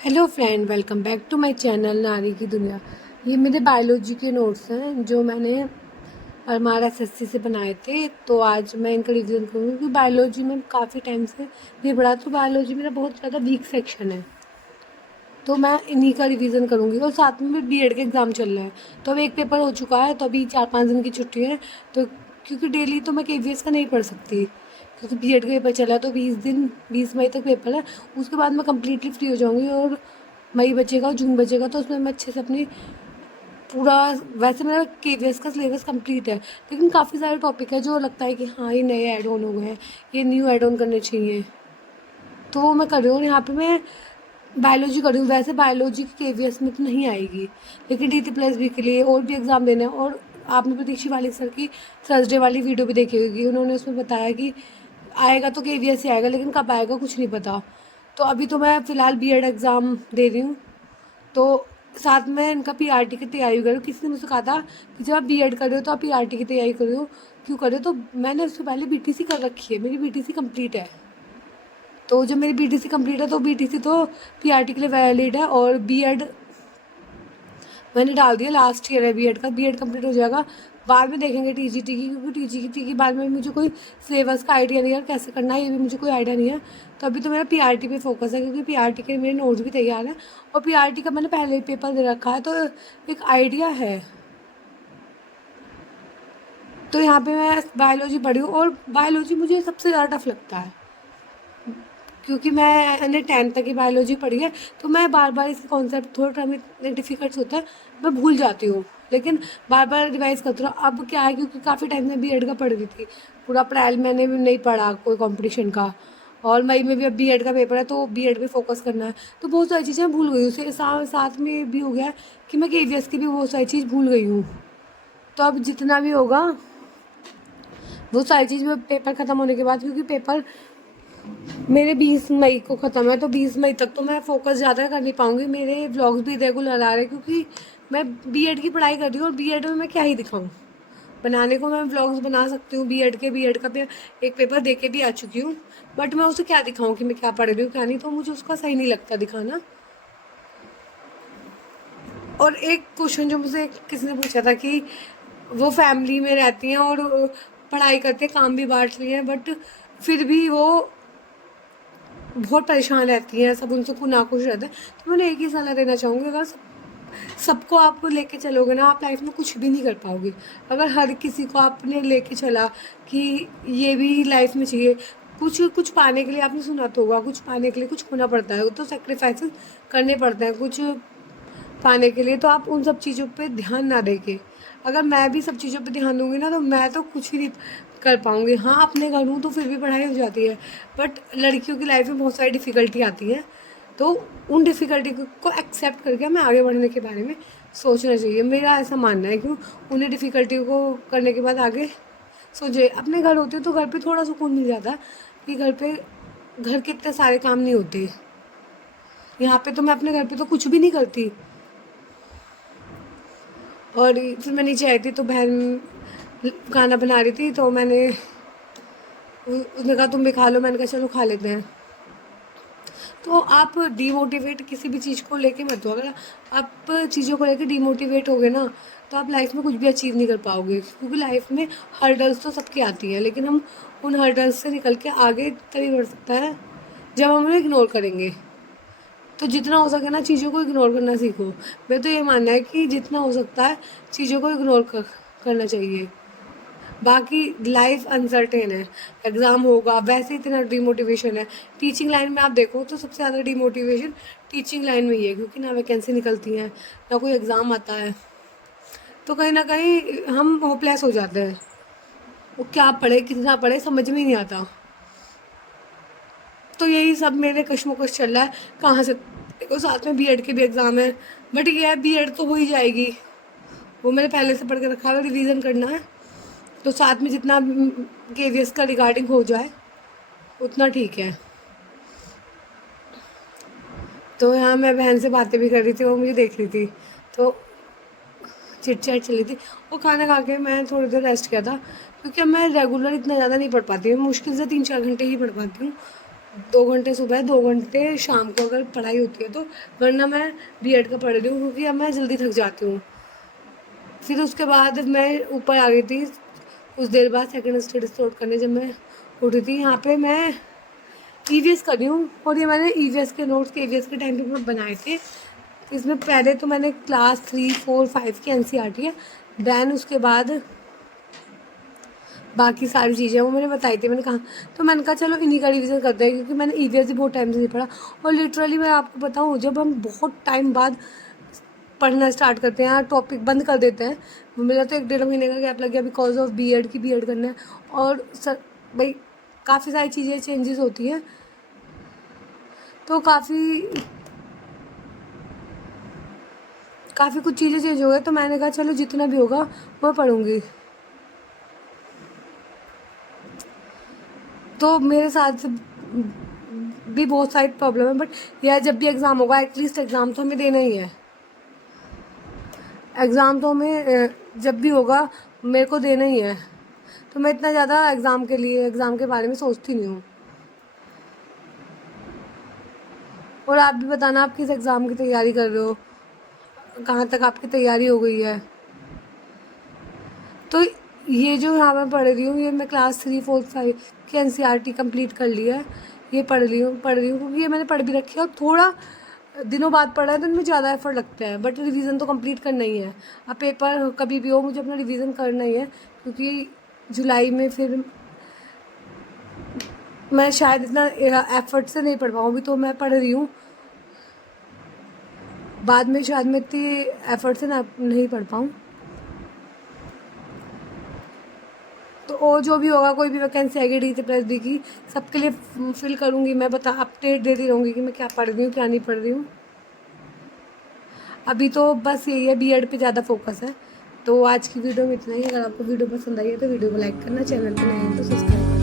Hello friend, welcome back to my channel नारी की दुनिया। ये मेरे बायोलॉजी के नोट्स हैं जो मैंने हमारा एसएससी से बनाए थे। तो आज मैं इनका रिवीजन करूँगी क्योंकि बायोलॉजी में काफ़ी टाइम से नहीं पढ़ा, तो बायोलॉजी मेरा बहुत ज़्यादा वीक सेक्शन है। तो मैं इन्हीं का रिवीजन करूँगी और साथ में भी बीएड के एग्ज़ाम चल रहे हैं। तो अब एक पेपर हो चुका है, तो अभी 4-5 दिन की छुट्टी है। तो क्योंकि डेली तो मैं केवीएस का नहीं पढ़ सकती, क्योंकि बीएड का पेपर चला है, तो 20 मई तक पेपर है। उसके बाद मैं कम्प्लीटली फ्री हो जाऊँगी और मई बचेगा और जून बचेगा, तो उसमें मैं अच्छे से अपनी पूरा, वैसे मेरा केवीएस का सिलेबस कंप्लीट है, लेकिन काफ़ी सारे टॉपिक है जो लगता है कि हाँ ये नए ऐड ऑन हो गए हैं, ये न्यू ऐड ऑन करने चाहिए। तो वो मैं कर रही हूँ। यहाँ पे मैं बायोलॉजी कर रही हूँ। वैसे बायोलॉजी की केवीएस में तो नहीं आएगी, लेकिन DT+B के लिए और भी एग्ज़ाम देना है। और आपने प्रतीक्षा वाली सर की थर्सडे वाली वीडियो भी देखी होगी, उन्होंने उसमें बताया कि आएगा तो केवीएस ही आएगा, लेकिन कब आएगा कुछ नहीं पता। तो अभी तो मैं फ़िलहाल बीएड एग्ज़ाम दे रही हूँ, तो साथ में इनका पीआरटी की तैयारी करो। किसी ने मुझसे कहा था कि जब आप बीएड कर रहे हो तो आप पीआरटी की तैयारी कर रहे हो, क्यों कर रहे हो? तो मैंने उससे पहले बीटीसी कर रखी है, मेरी बीटीसी कंप्लीट है। तो जब मेरी बीटीसी कंप्लीट है तो बीटीसी तो पीआरटी के लिए वैलिड है, और बीएड मैंने डाल दिया, लास्ट ईयर है बीएड का, बीएड कंप्लीट हो जाएगा। बाद में देखेंगे टीजीटी की, क्योंकि टीजीटी के बाद में मुझे कोई सिलेबस का आइडिया नहीं है और कैसे करना है ये भी मुझे कोई आइडिया नहीं है। तो अभी तो मेरा पीआरटी पे फोकस है, क्योंकि पीआरटी के मेरे नोट्स भी तैयार हैं और पीआरटी का मैंने पहले ही पेपर दे रखा है, तो एक आइडिया है। तो यहाँ पे मैं बायोलॉजी पढ़ी हूँ, और बायोलॉजी मुझे सबसे ज़्यादा टफ लगता है, क्योंकि मैंने 10th तक की बायोलॉजी पढ़ी है। तो मैं बार बार इसके कॉन्सेप्ट थोड़ा में इतने डिफ़िकल्ट होता है, मैं भूल जाती हूँ, लेकिन बार बार रिवाइज़ करती हूँ। अब क्या है, क्योंकि काफ़ी टाइम में बीएड का पढ़ रही थी, पूरा अप्रैल मैंने भी नहीं पढ़ा कोई कंपटीशन का, और मई में भी अब बीएड का पेपर है, तो बीएड पे फोकस करना है। तो बहुत सारी चीज़ें मैं भूल गई हूँ। उसके साथ में ये भी हो गया है कि मैं केवीएस की भी बहुत सारी चीज़ भूल गई हूँ। तो अब जितना भी होगा वो सारी चीज़ में पेपर ख़त्म होने के बाद, क्योंकि पेपर मेरे 20 मई को ख़त्म है, तो 20 मई तक तो मैं फोकस ज़्यादा कर नहीं पाऊँगी। मेरे व्लॉग्स भी रेगुलर आ रहे हैं, क्योंकि मैं बीएड की पढ़ाई कर रही हूँ, और बीएड में मैं क्या ही दिखाऊँ। बनाने को मैं व्लॉग्स बना सकती हूँ, बीएड का एक पेपर दे के भी आ चुकी हूँ, बट मैं उसे क्या दिखाऊँ कि मैं क्या पढ़ रही हूँ क्या नहीं, तो मुझे उसका सही नहीं लगता दिखाना। और एक क्वेश्चन जो मुझे किसी ने पूछा था कि वो फैमिली में रहती हैं और पढ़ाई करते हैं, काम भी बांट लिए हैं, बट फिर भी वो बहुत परेशान रहती हैं, सब उनसे नाखुश रहते हैं। तो मैंने एक ही सलाह देना चाहूँगी, अगर सबको आप लेके चलोगे ना, आप लाइफ में कुछ भी नहीं कर पाओगे। अगर हर किसी को आपने लेके चला कि ये भी लाइफ में चाहिए, कुछ कुछ पाने के लिए, आपने सुना तो होगा, कुछ पाने के लिए कुछ खोना पड़ता है, तो सेक्रीफाइसेस करने पड़ते हैं कुछ पाने के लिए। तो आप उन सब चीज़ों पे ध्यान ना देके, अगर मैं भी सब चीज़ों पे ध्यान दूँगी ना, तो मैं तो कुछ ही नहीं कर पाऊँगी। हाँ, अपने घर हूँ तो फिर भी पढ़ाई हो जाती है, बट लड़कियों की लाइफ में बहुत सारी डिफ़िकल्टी आती हैं, तो उन डिफ़िकल्टी को एक्सेप्ट करके हमें आगे बढ़ने के बारे में सोचना चाहिए। मेरा ऐसा मानना है कि उन्हें डिफ़िकल्टी को करने के बाद आगे सोचे। अपने घर होते तो घर पे थोड़ा सुकून मिल जाता, कि घर के इतने सारे काम नहीं होते। यहाँ पे तो मैं अपने घर पे तो कुछ भी नहीं करती, और फिर मैं नीचे आई थी तो बहन खाना बना रही थी, तो उसने कहा तुम भी खा लो, मैंने कहा चलो खा लेते हैं। तो आप डीमोटिवेट किसी भी चीज़ को लेके मत हो। अगर आप चीज़ों को लेके डीमोटिवेट होगे ना, तो आप लाइफ में कुछ भी अचीव नहीं कर पाओगे, क्योंकि लाइफ में हर्डल्स तो सबकी आती हैं, लेकिन हम उन हर्डल्स से निकल के आगे तभी बढ़ सकता है जब हम उन्हें इग्नोर करेंगे। तो जितना हो सके ना, चीज़ों को इग्नोर करना सीखो। मैं तो ये मानना है कि जितना हो सकता है चीज़ों को करना चाहिए। बाकी लाइफ अनसर्टेन है, एग्ज़ाम होगा, वैसे इतना डिमोटिवेशन है। टीचिंग लाइन में आप देखो तो सबसे ज़्यादा डिमोटिवेशन टीचिंग लाइन में ही है, क्योंकि ना वैकेंसी निकलती हैं, ना कोई एग्ज़ाम आता है, तो कहीं ना कहीं हम होपलेस हो जाते हैं। वो क्या पढ़े, कितना पढ़े, समझ में ही नहीं आता। तो यही सब मेरे कश्मकश चल रहा है, कहाँ से देखो। साथ में बीएड के भी एग्ज़ाम है, बट ये है बीएड तो हो ही जाएगी, वो मैंने पहले से पढ़ के रखा है, रिवीजन करना है। तो साथ में जितना केवीएस का रिगार्डिंग हो जाए उतना ठीक है। तो यहाँ मैं बहन से बातें भी कर रही थी, वो मुझे देख रही थी, तो चिट चैट चली थी। और खाना खा के मैं थोड़ी देर रेस्ट किया था, क्योंकि अब मैं रेगुलर इतना ज़्यादा नहीं पढ़ पाती हूँ, मुश्किल से 3-4 घंटे ही पढ़ पाती हूँ। 2 घंटे सुबह, 2 घंटे शाम को अगर पढ़ाई होती है तो, वरना मैं बीएड का पढ़ रही हूँ क्योंकि अब मैं जल्दी थक जाती हूँ। फिर उसके बाद मैं ऊपर आ गई थी कुछ देर बाद सेकंड स्टडी नोट करने। जब मैं उठी थी यहाँ पे मैं ईवीएस कर रही हूँ, और ये मैंने ईवीएस के नोट्स ईवीएस के टाइम पे मैं बनाए थे। इसमें पहले तो मैंने क्लास 3, 4, 5 की एनसीईआरटी है, देन उसके बाद बाकी सारी चीज़ें वो मैंने बताई थी। मैंने कहा तो मैंने कहा चलो इन्हीं का रिवीजन करते हैं, क्योंकि मैंने ईवीएस भी बहुत टाइम से नहीं पढ़ा। और लिटरली मैं आपको बताऊँ, जब हम बहुत टाइम बाद पढ़ना स्टार्ट करते हैं, टॉपिक बंद कर देते हैं, मेरा तो 1-1.5 महीने का गैप लग गया बिकॉज ऑफ बीएड करना है। और सर भाई काफ़ी सारी चीज़ें चेंजेस होती हैं, तो काफ़ी कुछ चीज़ें चेंज हो गई। तो मैंने कहा चलो जितना भी होगा मैं पढ़ूँगी। तो मेरे साथ भी बहुत सारी प्रॉब्लम है, बट यार जब भी एग्ज़ाम होगा एटलीस्ट एग्ज़ाम तो हमें देना ही है। एग्ज़ाम तो हमें जब भी होगा मेरे को देना ही है। तो मैं इतना ज़्यादा एग्ज़ाम के बारे में सोचती नहीं हूँ। और आप भी बताना, आप किस एग्ज़ाम की तैयारी कर रहे हो, कहाँ तक आपकी तैयारी हो गई है। तो ये जो यहाँ मैं पढ़ रही हूँ, ये मैं क्लास 3, 4, 5 की एनसीईआरटी कंप्लीट कर ली है। ये पढ़ रही हूँ क्योंकि ये मैंने पढ़ भी रखी है, और थोड़ा दिनों बाद पढ़ा है तो इनमें ज़्यादा एफर्ट लगता है, बट रिवीजन तो कंप्लीट करना ही है। अब पेपर कभी भी हो, मुझे अपना रिवीजन करना ही है, क्योंकि जुलाई में फिर मैं शायद इतना एफर्ट से नहीं पढ़ पाऊँ। अभी तो मैं पढ़ रही हूँ, बाद में शायद मैं इतनी एफर्ट से नहीं पढ़ पाऊँ। तो और जो भी होगा, कोई भी वैकेंसी आएगी DSC+B की, सबके लिए फिल करूँगी मैं। अपडेट देती रहूँगी कि मैं क्या पढ़ रही हूँ क्या नहीं पढ़ रही हूँ। अभी तो बस यही है, बीएड पे ज़्यादा फोकस है। तो आज की वीडियो में इतना ही। अगर आपको वीडियो पसंद आई है तो वीडियो को लाइक करना, चैनल पर नए हैं तो सब्सक्राइब करना।